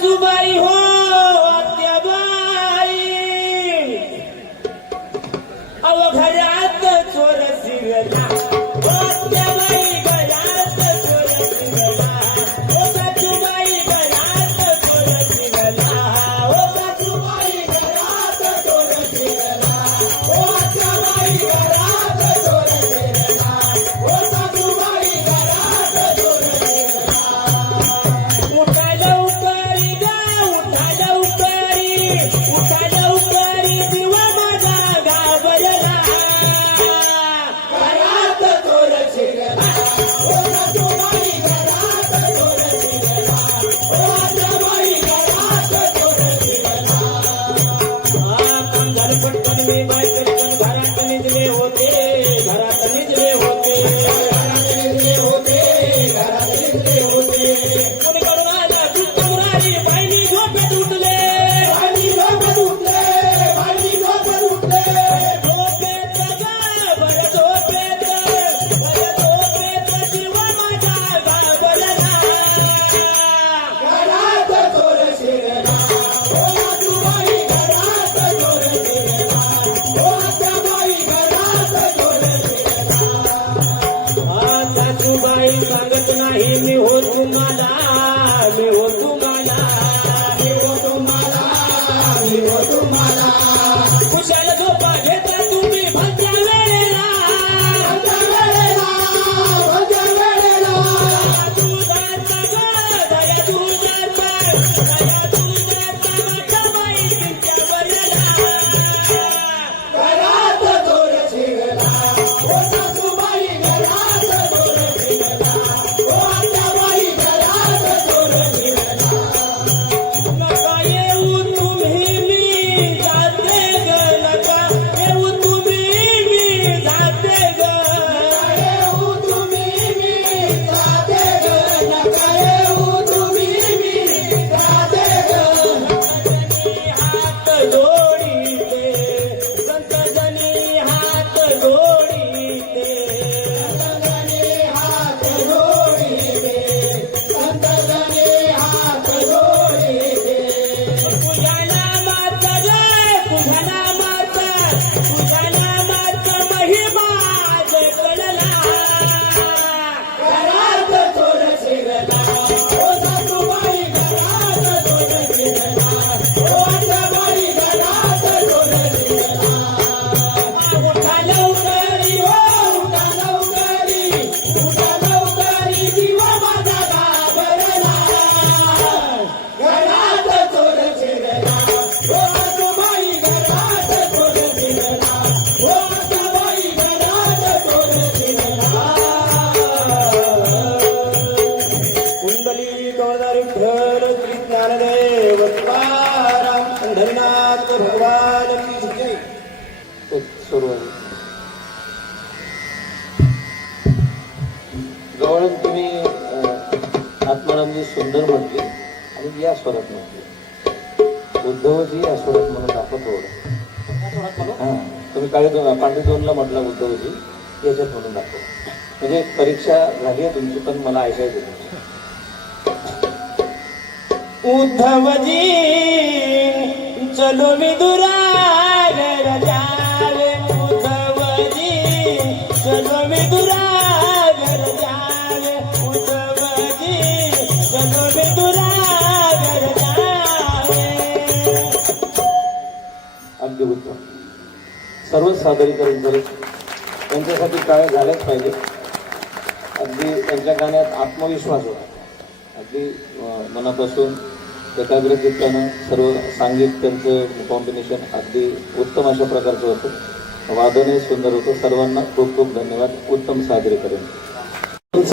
सासूबाई हो आत्याबाई अव घरात चोर शिरला हो आत्याबाई घरात चोर शिरला हो सासूबाई घरात चोर शिरला हो सासूबाई घरात चोर शिरला हो आत्याबाई घरात चोर शिरला हो सासूबाई घरात चोर शिरला उठा लवकरी गा उठा लवकरी दिवा माझा घाबरला घरात चोर शिरला हो सासूबाई घरात चोर शिरला हो आत्याबाई घरात चोर शिरला काम झालं पटकन मी बाय पटकन घरात निजले होते घरात निजले होते घरात निजले होते घरात निजले होते कोणी करुणाला दुःख मुरारी बाईनी झोपेत उठले बाईनी झोपेत उठले बाईनी झोपेत उठले झोपेत ग बरं झोपेत जीवा माझा घाबरला घरात चोर शिरला हो सासूबाई घरात चोर शिरला हो आत्याबाई घरात चोर शिरला सासूबाई सांगत नाही मी हो तुम्हाला मी हो तुम्हाला मी हो तुम्हाला मी हो तुम्हाला खुशाल झोपा घेता तुम्ही भलत्या वेळेला भलत्या वेळेला भलत्या वेळेला तुझाचा ग दया तुझाचा बाई तुमच्या वरला घरात चोर शिरला हो सासूबाई घरात चोर शिरला हो आत्याबाई घरात चोर शिरला नका येऊ तुम्ही मी जाते ग नका येऊ तुम्ही मी जाते ग नका येऊ तुम्ही मी जाते ग नका येऊ तुम्ही मी जाते ग हात जोडीते संत जनी हात जोडीते संत जनी हात जोडीते संत जनी हात जोडीते तुझ्याला माता जय तुझ्याला माता महिमा जगला घरात चोर शिरला हो सासूबाई घरात चोर शिरला हो आत्याबाई घरात चोर शिरला उठा लवकरी हो उठा लवकरी दिवा माझा घाबरला घरात चोर शिरला हो सासूबाई घरात चोर शिरला हो आत्याबाई घरात चोर शिरला कुंडली गौरधारी विठ्ठल श्री ज्ञानदेव तुकाराम पंढरीनाथ भगवान की जय गवळण तुम्ही आत्मानंदी सुंदर म्हटली आणि या स्वरात म्हटली उद्धवजी या स्वरात म्हणून दाखवत होतं हा तुम्ही पांडे दोनला म्हटला उद्धवजी याच्यात म्हणून दाखव म्हणजे परीक्षा झाली आहे तुमची पण मला ऐकायचं तुमची उद्धवजी चलो विदुरागर जावे उद्धवजी चलो विदुरागर जावे उद्धवजी चलो विदुरागर जावे अगदी उत्तम सर्वच सादरीकरण झाले त्यांच्यासाठी काय झालंच पाहिजे अगदी त्यांच्या गाण्यात आत्मविश्वास होता अगदी मनापासून एकाग्रचित्तानं सर्व सांगित त्यांचं कॉम्बिनेशन अगदी उत्तम अशा प्रकारचं होतं वादनही सुंदर होतं सर्वांना खूप खूप धन्यवाद उत्तम सादरीकरण